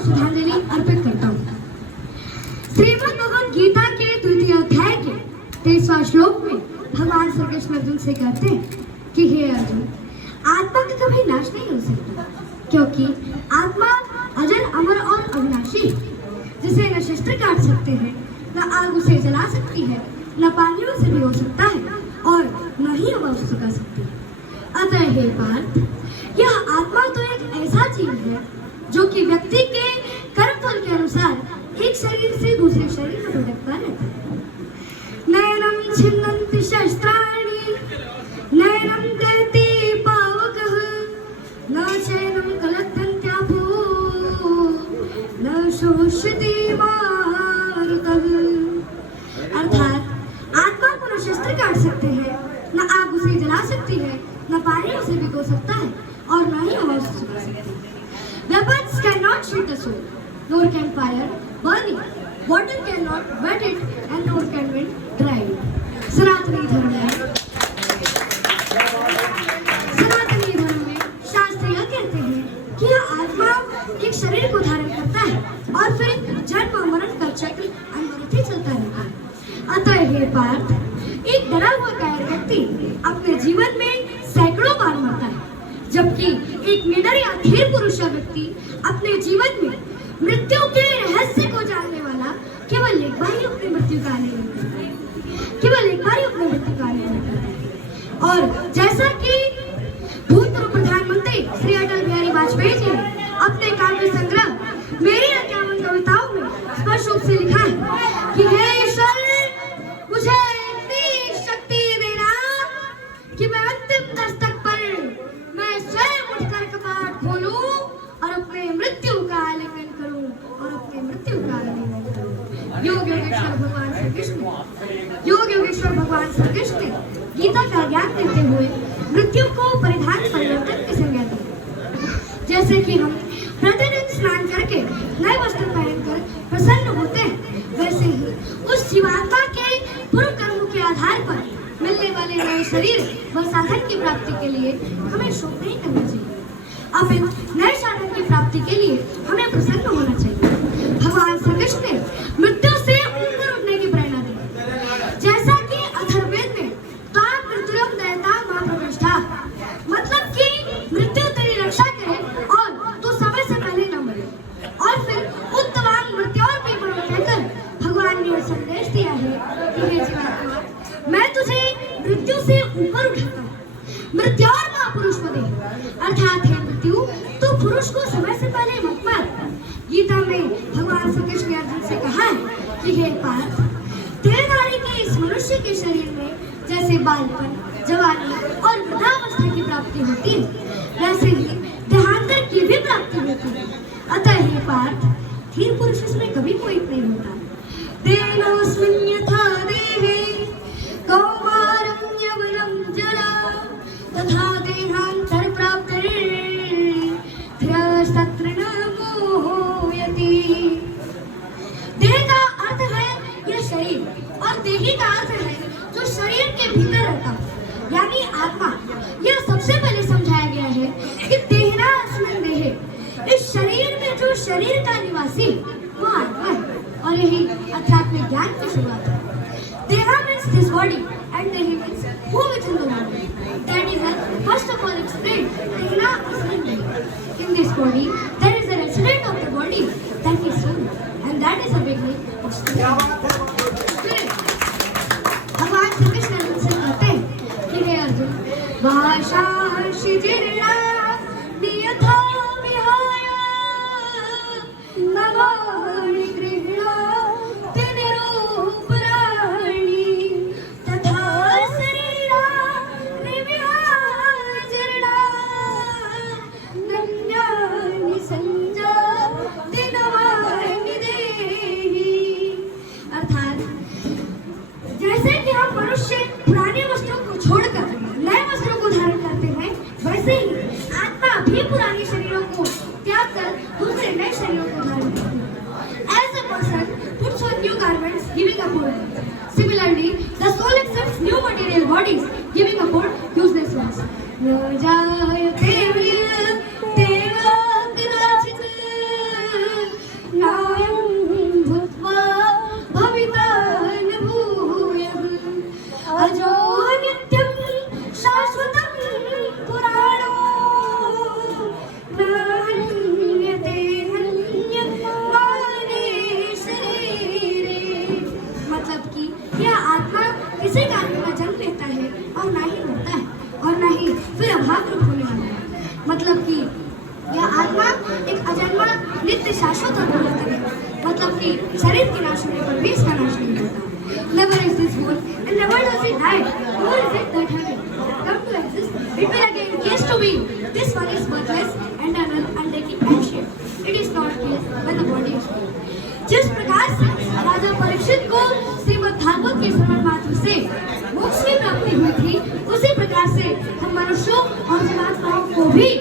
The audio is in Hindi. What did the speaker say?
और श्रद्धांजलि अर्पित करता हूँ। श्रीमद् भगवद गीता के द्वितीय अध्याय के 23वां श्लोक में भगवान श्री कृष्ण अर्जुन से कहते हैं कि हे अर्जुन, आत्मा का कभी नाश नहीं हो सकता, क्योंकि आत्मा अजर, अमर और अविनाशी, जिसे न शस्त्र काट सकते हैं, न आग उसे जला सकती है, न पानी उसे भिगो सकता है और न ही हवा उसे सुखा सकती है। अतः हे पार्थ, यह आत्मा तो एक ऐसा जीव है जो कि व्यक्ति के कर्मफल के अनुसार एक शरीर से दूसरे शरीर में भटकता रहता है। नयनम छिन्नन्ति शस्त्राणि नयनम दहति पावकः न चैनम कलद्धन्त्यापो न शोष्यति मारुतः। अर्थात आत्मा को न शस्त्र काट सकते हैं, न आग उसे जला सकती है, न पानी उसे भिगो सकता है और न ही हवा उसे सुखा सकती है। Weapons cannot shoot the soul, nor can fire burn it. Water cannot wet it, and nor can wind dry it. सनातनी धर्म में शास्त्र यह कहते हैं कि यह आत्मा एक शरीर को धारण करता है और फिर जन्म मरण का चक्र अनवरत ही चलता रहता है। अतः हे पार्थ, एक डरा हुआ कायर व्यक्ति अपने जीवन में सैकड़ों बार मरता है, जबकि एक निडर या धीर पुरुष व्यक्ति अपने जीवन में मृत्यु के रहस्य को जानने वाला केवल एक बार ही अपनी मृत्यु का आलिंगन करता है, केवल एक बार ही अपनी मृत्यु का आलिंगन करता है। और जैसा कि भूतपूर्व प्रधानमंत्री श्री अटल बिहारी वाजपेयी जी ने अपने काव्य संग्रह मेरी 51 कविताओं में स्पष्ट रूप से लिखा है कि हे ईश्वर, मुझे इतनी शक्ति देना कि मैं अंतिम दस्तक पर मैं स्वयं उठकर कपाट खोलूं और अपने मृत्यु का आलिंगन करूं और अपने मृत्यु का आलिंगन करूं। योग योगेश्वर भगवान श्री कृष्ण ने गीता का ज्ञान देते हुए मृत्यु को परिधान परिवर्तन की संज्ञा दी। जैसे कि हम प्रतिदिन स्नान करके नए वस्त्र पहनकर प्रसन्न होते हैं, वैसे ही उस जीवात्मा के पूर्व कर्मों के आधार पर मिलने वाले नए शरीर व साधन की प्राप्ति के लिए हमें शोक नहीं करना चाहिए। अब नए साधन की प्राप्ति के लिए हमें प्रसन्न होना चाहिए। भगवान श्री कृष्ण ने मृत्यु से ऊपर उठने की प्रेरणा दी। जैसा कि अथर्ववेद में ताम मृत्युम दयता मां प्रविष्टा, मतलब कि मृत्यु तेरी रक्षा करे और तू समय से पहले न मरे। और फिर उत्तम मृत्यु और पीपल कहकर भगवान ने संदेश दिया है कि हे जीवात्मा, मैं तुझे मृत्यु से ऊपर उठाता हूँ। मृत्यु और महापुरुष बने, अर्थात हे मृत्यु, तू पुरुष को समय से पहले मत मार। गीता में भगवान श्री कृष्ण ने अर्जुन से कहा है कि हे पार्थ, देहधारी के इस मनुष्य के शरीर में जैसे बालपन, जवानी और वृद्धावस्था की प्राप्ति होती है, वैसे ही देहांतर की भी प्राप्ति होती है। अतः हे पार्थ, धीर पुरुष इसमें कभी कोई नहीं होता। देनोऽस्मिन् यथा देहे कौमारं यवनं जरा तथा देहांतर प्राप्तिर् धियस्तत्र न मोहयति। देह का अर्थ है यह शरीर और देही का अर्थ है जो शरीर के भीतर रहता है, यानी आत्मा। यह सबसे पहले समझाया गया है कि देहना अस्मिन् देहे, इस शरीर में जो शरीर का निवासी वो आत्मा है। और यही आध्यात्मिक ज्ञान की शुरुआत है। देहा means this body and dehi means who within the body. That is first of all explained. Dehna asmin dehi. In this body there is a resident of the body, that is soul, and that is the beginning of spirit. भगवान श्री कृष्ण अर्जुन से कहते हैं कि हे अर्जुन, भाषांसि जीर्णा नियथा विहाय नवानि गृह्णाति निरूपराणि तथा शरीरा निविहाय जीर्णा नन्यानि संजाति नवानि देहि। अर्थात जैसे कि हम मनुष्य पुराने वस्त्रों को छोड़कर नए वस्त्रों को धारण करते हैं, वैसे ही आत्मा भी पुराने शरीरों को त्याग कर दूसरे नए शरीरों को धारण करती है। As a person puts on new garments, giving up old. Similarly, the soul accepts new material bodies, giving up old useless ones. न जायते व्यक्तिर्वा कदाचित् नित्य शाश्वत और पुरातन है, मतलब कि शरीर के नाश होने पर भी इसका नाश नहीं होता। Never is this born and never does it die, nor is it that having come to exist, it will again cease to be. This one is birthless and untaking ancient. It is not case when the body is born. जिस प्रकार से राजा परीक्षित को श्रीमद् भागवत के श्रवण मात्र से मोक्ष की प्राप्ति हुई थी, उसी प्रकार से हम मनुष्यों और जीवात्माओं को भी